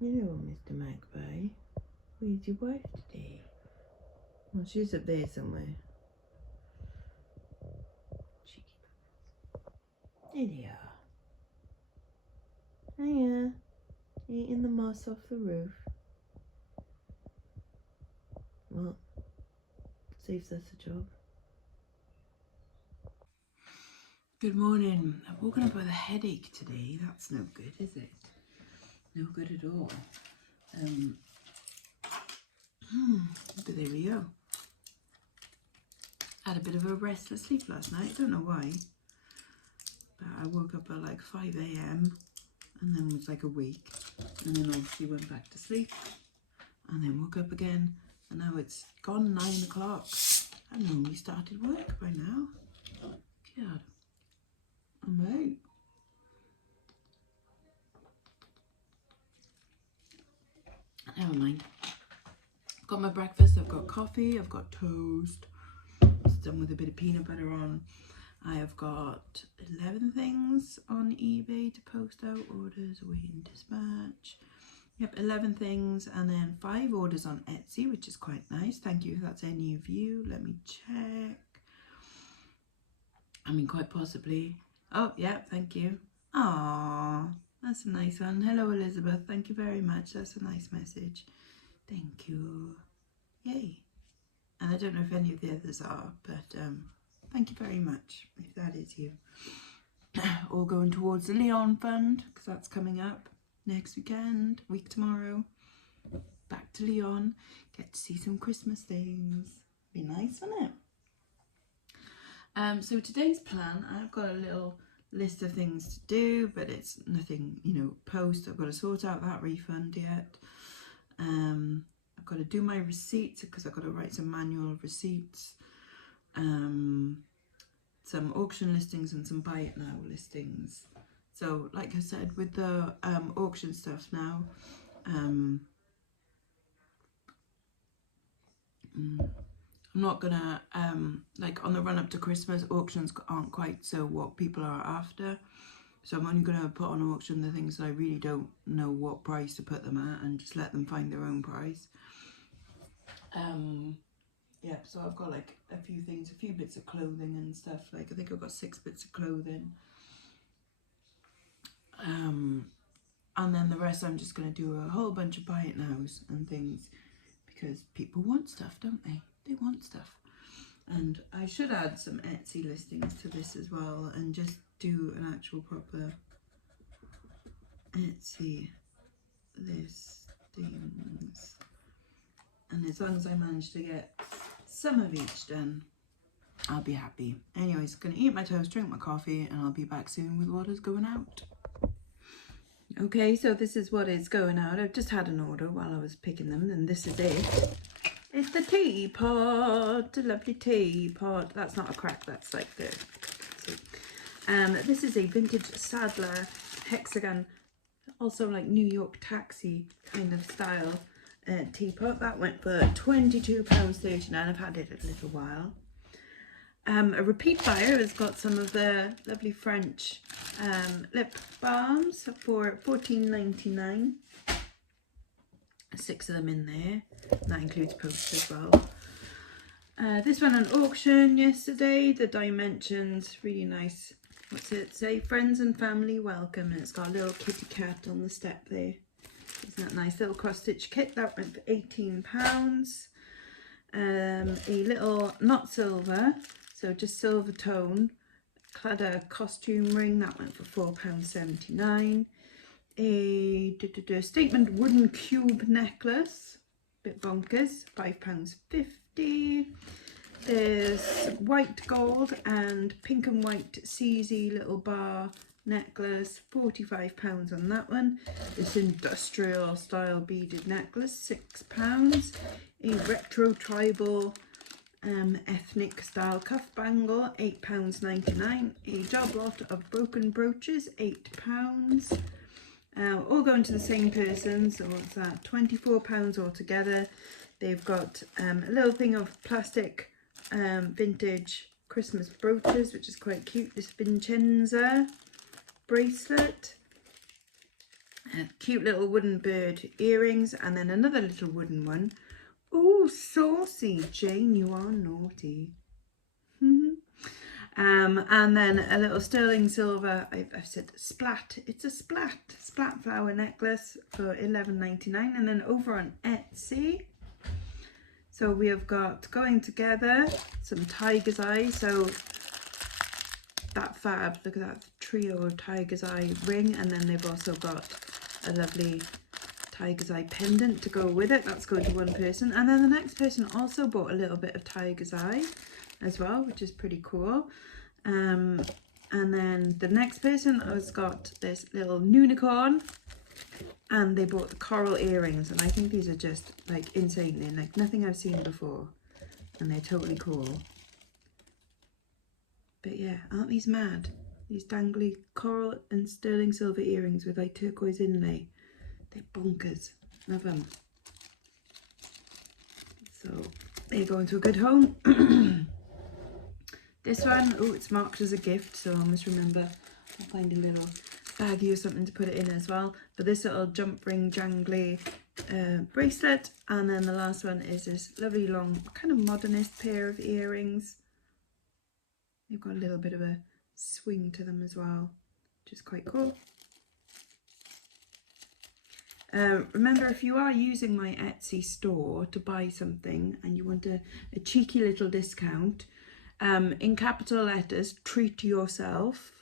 Hello, Mr. Magpie. Where's your wife today? Well, she's up there somewhere. Cheeky buggers. There they are. Hiya. Eating the moss off the roof. Well, saves us a job. Good morning. I've woken up with a headache today. That's no good, is it? No good at all. But there we go. Had a bit of a restless sleep last night. Don't know why. But I woke up at like 5 a.m. and then was like awake. And then obviously went back to sleep. And then woke up again. And now it's gone 9 o'clock. I normally started work by now. God. I'm out. Never mind. I've got my breakfast, I've got coffee, I've got toast. It's done with a bit of peanut butter on. I have got 11 things on eBay to post out, orders awaiting dispatch. Yep, 11 things, and then 5 orders on Etsy, which is quite nice. Thank you if that's any of you. Let me check. I mean, quite possibly. Oh, yeah, thank you. Aww, that's a nice one. Hello, Elizabeth. Thank you very much. That's a nice message. Thank you. Yay. And I don't know if any of the others are, but thank you very much if that is you. All going towards the Leon Fund, because that's coming up next weekend, week tomorrow. Back to Leon. Get to see some Christmas things. Be nice, wouldn't it? So today's plan, I've got a little list of things to do, but it's nothing, you know, post. I've got to sort out that refund yet. I've got to do my receipts because I've got to write some manual receipts, some auction listings and some buy it now listings. So like I said, with the auction stuff now, I'm not gonna like on the run up to Christmas, auctions aren't quite so what people are after. So I'm only gonna put on auction the things that I really don't know what price to put them at and just let them find their own price. Yeah, so I've got like a few things, a few bits of clothing and stuff. Like I think I've got 6 bits of clothing. And then the rest I'm just gonna do a whole bunch of buy it nows and things because people want stuff, don't they? They want stuff. And I should add some Etsy listings to this as well and just do an actual proper Etsy listings. And as long as I manage to get some of each done, I'll be happy. Anyways, gonna eat my toast, drink my coffee, and I'll be back soon with what is going out. Okay, so this is what is going out. I've just had an order while I was picking them, and this is it. It's the teapot, a lovely teapot. That's not a crack, that's like the... this is a vintage Sadler hexagon, also like New York taxi kind of style teapot. That went for £22.39. I've had it a little while. A repeat buyer has got some of the lovely French lip balms for £14.99. 6 of them in there. And that includes post as well. This one on auction yesterday. The dimensions, really nice. What's it say? Friends and family welcome. And it's got a little kitty cat on the step there. Isn't that nice? Little cross stitch kit. That went for £18. A little not silver, so just silver tone Claddagh costume ring. That went for £4.79. A statement wooden cube necklace, bit bonkers, £5.50. There's white gold and pink and white CZ little bar necklace, £45 on that one. This industrial style beaded necklace, £6. A retro tribal ethnic style cuff bangle, £8.99. A job lot of broken brooches, £8. All going to the same person, so what's that, £24 altogether. They've got a little thing of plastic vintage Christmas brooches, which is quite cute. This Vincenza bracelet, cute little wooden bird earrings, and then another little wooden one. Oh, saucy Jane, you are naughty. And then a little sterling silver, I've said splat, it's a splat flower necklace for $11.99. And then over on Etsy, so we have got Going Together, some tiger's eye. So that fab, look at that trio of tiger's eye ring, and then they've also got a lovely tiger's eye pendant to go with it. That's going to one person, and then the next person also bought a little bit of tiger's eye as well, which is pretty cool. And then the next person has got this little unicorn, and they bought the coral earrings, and I think these are just like insane. They're like nothing I've seen before, and they're totally cool. But yeah, aren't these mad? These dangly coral and sterling silver earrings with like turquoise inlay. They're bonkers. Love them. So they're going to a good home. This one, oh, it's marked as a gift, so I must remember. I'll find a little baggie or something to put it in as well. But this little jump ring jangly bracelet. And then the last one is this lovely long, kind of modernist pair of earrings. They've got a little bit of a swing to them as well, which is quite cool. Remember, if you are using my Etsy store to buy something and you want a cheeky little discount, in capital letters, treat yourself,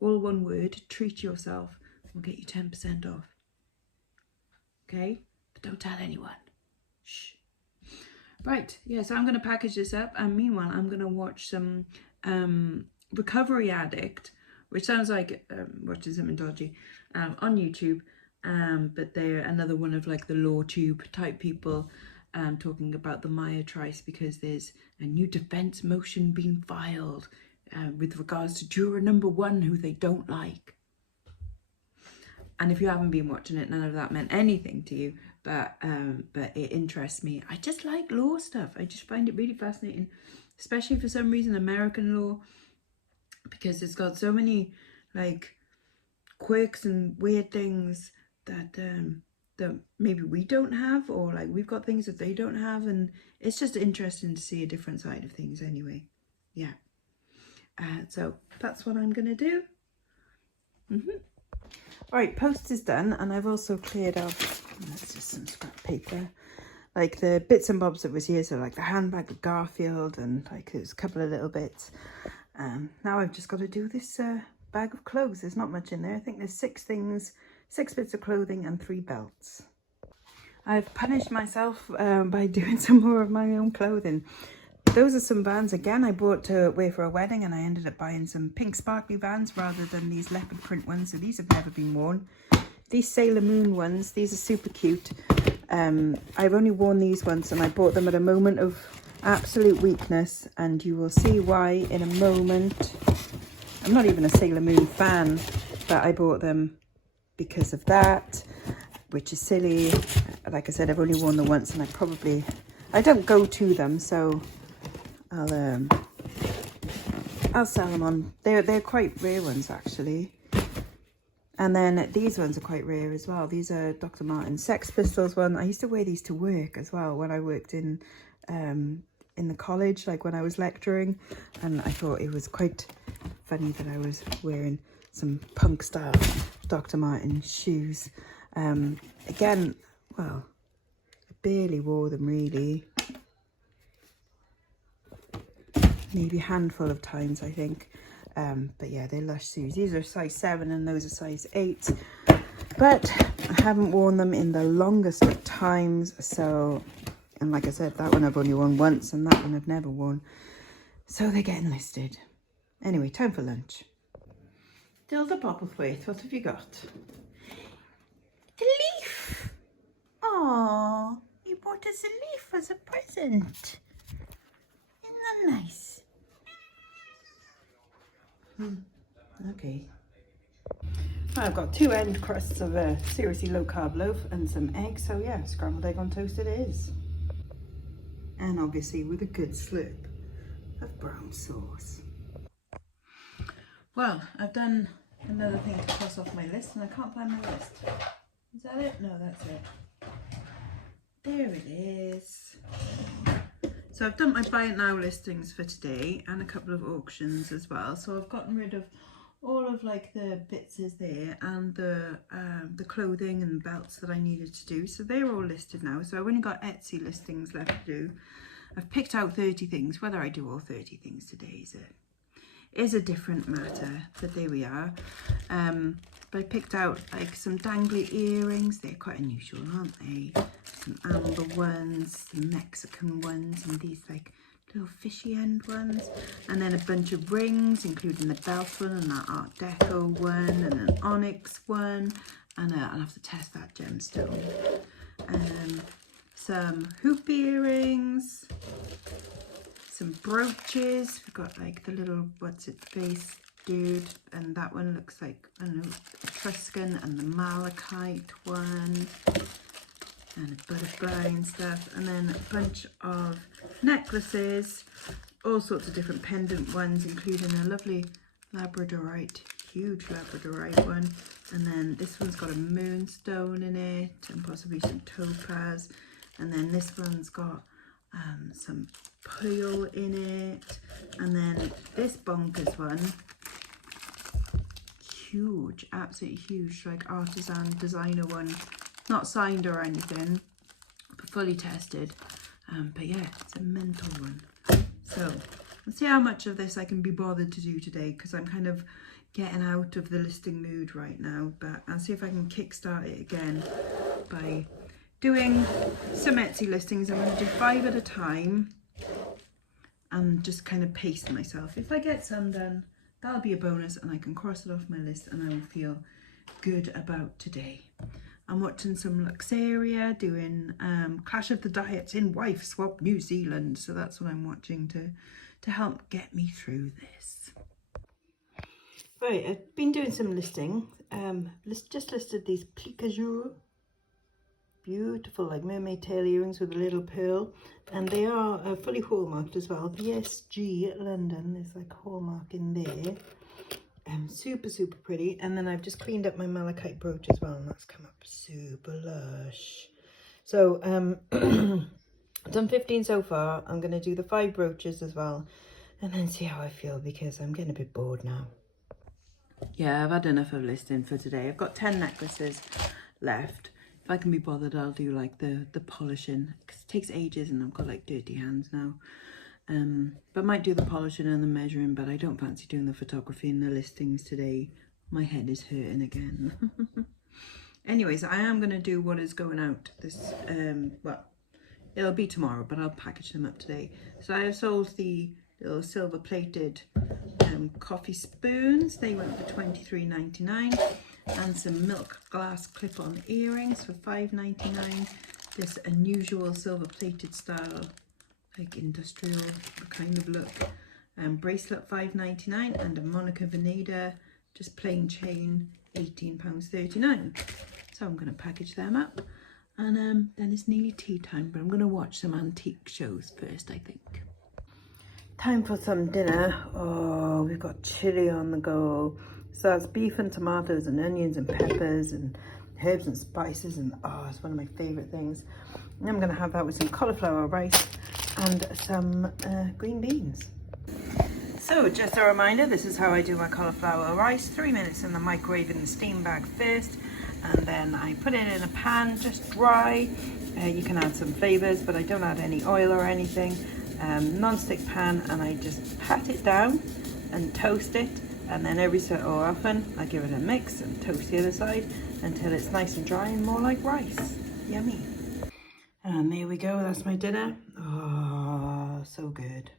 all one word, treat yourself, will get you 10% off. Okay, but don't tell anyone. Shh. Right, yeah, so I'm going to package this up, and meanwhile I'm going to watch some Recovery Addict, which sounds like watching something dodgy, on YouTube. But they're another one of like the law tube type people talking about the Maya Trice, because there's a new defence motion being filed with regards to juror number 1 who they don't like. And if you haven't been watching it, none of that meant anything to you, but it interests me. I just like law stuff. I just find it really fascinating, especially for some reason American law, because it's got so many like quirks and weird things that that maybe we don't have, or like we've got things that they don't have, and it's just interesting to see a different side of things anyway. Yeah, so that's what I'm gonna do. Right, post is done, and I've also cleared off, that's just some scrap paper, like the bits and bobs that was here, so like the handbag of Garfield, and like there's a couple of little bits. Now I've just got to do this bag of clothes. There's not much in there. I think there's 6 things, 6 bits of clothing and 3 belts. I've punished myself by doing some more of my own clothing. Those are some Vans again I bought to wear for a wedding, and I ended up buying some pink sparkly Vans rather than these leopard print ones, so these have never been worn. These Sailor Moon ones, these are super cute. I've only worn these once, and I bought them at a moment of absolute weakness, and you will see why in a moment. I'm not even a Sailor Moon fan, but I bought them because of that, which is silly. Like I said, I've only worn them once, and I don't go to them, so I'll sell them on. They're quite rare ones actually. And then these ones are quite rare as well. These are Dr. Martens Sex Pistols one. I used to wear these to work as well when I worked in the college, like when I was lecturing, and I thought it was quite funny that I was wearing some punk style Dr. Martens shoes. Again, well, I barely wore them really. Maybe a handful of times, I think. But yeah, they're lush shoes. These are size 7 and those are size 8. But I haven't worn them in the longest of times. So, and like I said, that one I've only worn once, and that one I've never worn. So they're getting listed. Anyway, time for lunch. Dilda Popplethwaite, what have you got? The leaf. Aww, you bought us a leaf as a present. Isn't that nice? Okay. I've got 2 end crusts of a seriously low carb loaf and some eggs, so yeah, scrambled egg on toast it is. And obviously with a good slurp of brown sauce. Well, I've done another thing to cross off my list, and I can't find my list. Is that it? No, that's it. There it is. So I've done my buy it now listings for today and a couple of auctions as well. So I've gotten rid of all of like the bits is there and the clothing and belts that I needed to do. So they're all listed now. So I've only got Etsy listings left to do. I've picked out 30 things. Whether I do all 30 things today is a different matter, but there we are. But I picked out like some dangly earrings. They're quite unusual, aren't they? Some amber ones, some Mexican ones, and these like little fishy end ones. And then a bunch of rings, including the belt one and that Art Deco one and an onyx one. And I'll have to test that gemstone. Some hoop earrings, some brooches. We've got like the little what's it face dude, and that one looks like, I don't know, Etruscan, and the malachite one, and a butterfly and stuff, and then a bunch of necklaces, all sorts of different pendant ones, including a lovely labradorite, huge labradorite one, and then this one's got a moonstone in it and possibly some topaz, and then this one's got some pearl in it, and then this bonkers one, huge, absolutely huge, like artisan designer one, not signed or anything, but fully tested. But yeah, it's a mental one. So let's see how much of this I can be bothered to do today, because I'm kind of getting out of the listing mood right now, but I'll see if I can kickstart it again by doing some Etsy listings. I'm going to do 5 at a time and just kind of pace myself. If I get some done, that'll be a bonus and I can cross it off my list and I will feel good about today. I'm watching some Luxaria doing Clash of the Diets in Wife Swap New Zealand, so that's what I'm watching to help get me through this. Right, I've been doing some listing. Just listed these Picajou, beautiful like mermaid tail earrings with a little pearl, and they are fully hallmarked as well. BSG London, there's like hallmark in there. Super pretty. And then I've just cleaned up my malachite brooch as well, and that's come up super lush. So I've done 15 so far. I'm going to do the 5 brooches as well and then see how I feel, because I'm getting a bit bored now. Yeah, I've had enough of listing for today. I've got 10 necklaces left. If I can be bothered, I'll do like the polishing, because it takes ages and I've got like dirty hands now. But might do the polishing and the measuring, but I don't fancy doing the photography and the listings today. My head is hurting again. Anyways, I am going to do what is going out this, well, it'll be tomorrow, but I'll package them up today. So I have sold the little silver plated coffee spoons. They went for $23.99, and some milk glass clip-on earrings for $5.99. This unusual silver plated style, like industrial kind of look, bracelet $5.99, and a Monica Veneda just plain chain £18.39. So I'm going to package them up, and then it's nearly tea time, but I'm going to watch some antique shows first, I think. Time for some dinner. Oh, we've got chili on the go. So that's beef and tomatoes and onions and peppers and herbs and spices, and oh, it's one of my favourite things. And I'm going to have that with some cauliflower rice and some green beans. So just a reminder, this is how I do my cauliflower rice. 3 minutes in the microwave in the steam bag first, and then I put it in a pan, just dry. You can add some flavours, but I don't add any oil or anything. Non-stick pan, and I just pat it down and toast it, and then every so often I give it a mix and toast the other side until it's nice and dry and more like rice. Yummy. And there we go, that's my dinner. Oh, so good.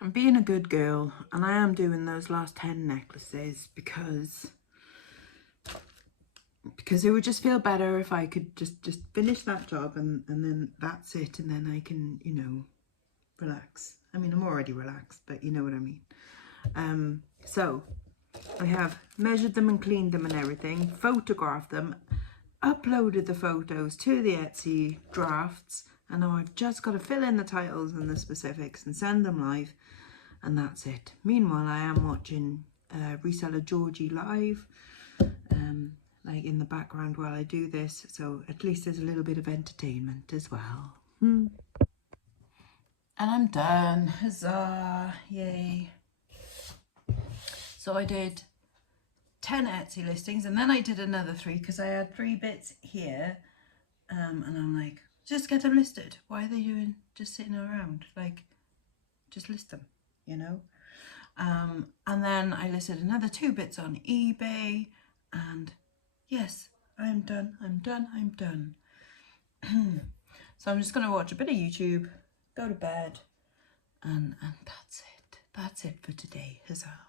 I'm being a good girl, and I am doing those last 10 necklaces because it would just feel better if I could just finish that job and then that's it, and then I can, you know, relax. I mean, I'm already relaxed, but you know what I mean. So I have measured them and cleaned them and everything, photographed them, uploaded the photos to the Etsy drafts, and now I've just got to fill in the titles and the specifics and send them live, and that's it. Meanwhile, I am watching reseller Georgie live like in the background while I do this, so at least there's a little bit of entertainment as well. And I'm done. Huzzah! Yay! So I did 10 Etsy listings, and then I did another 3 because I had 3 bits here, and I'm like, just get them listed. Why are they doing just sitting around? Like, just list them, you know. And then I listed another 2 bits on eBay, and yes, I'm done. So I'm just gonna watch a bit of YouTube, go to bed, and that's it for today. Huzzah.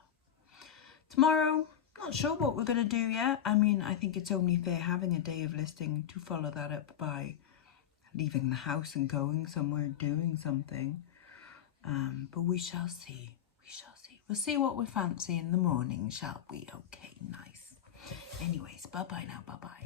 Tomorrow, not sure what we're gonna do yet. I mean, I think it's only fair having a day of listing to follow that up by leaving the house and going somewhere, doing something. But we shall see. We'll see what we fancy in the morning, shall we? Okay, nice. Anyways, bye-bye now, bye-bye.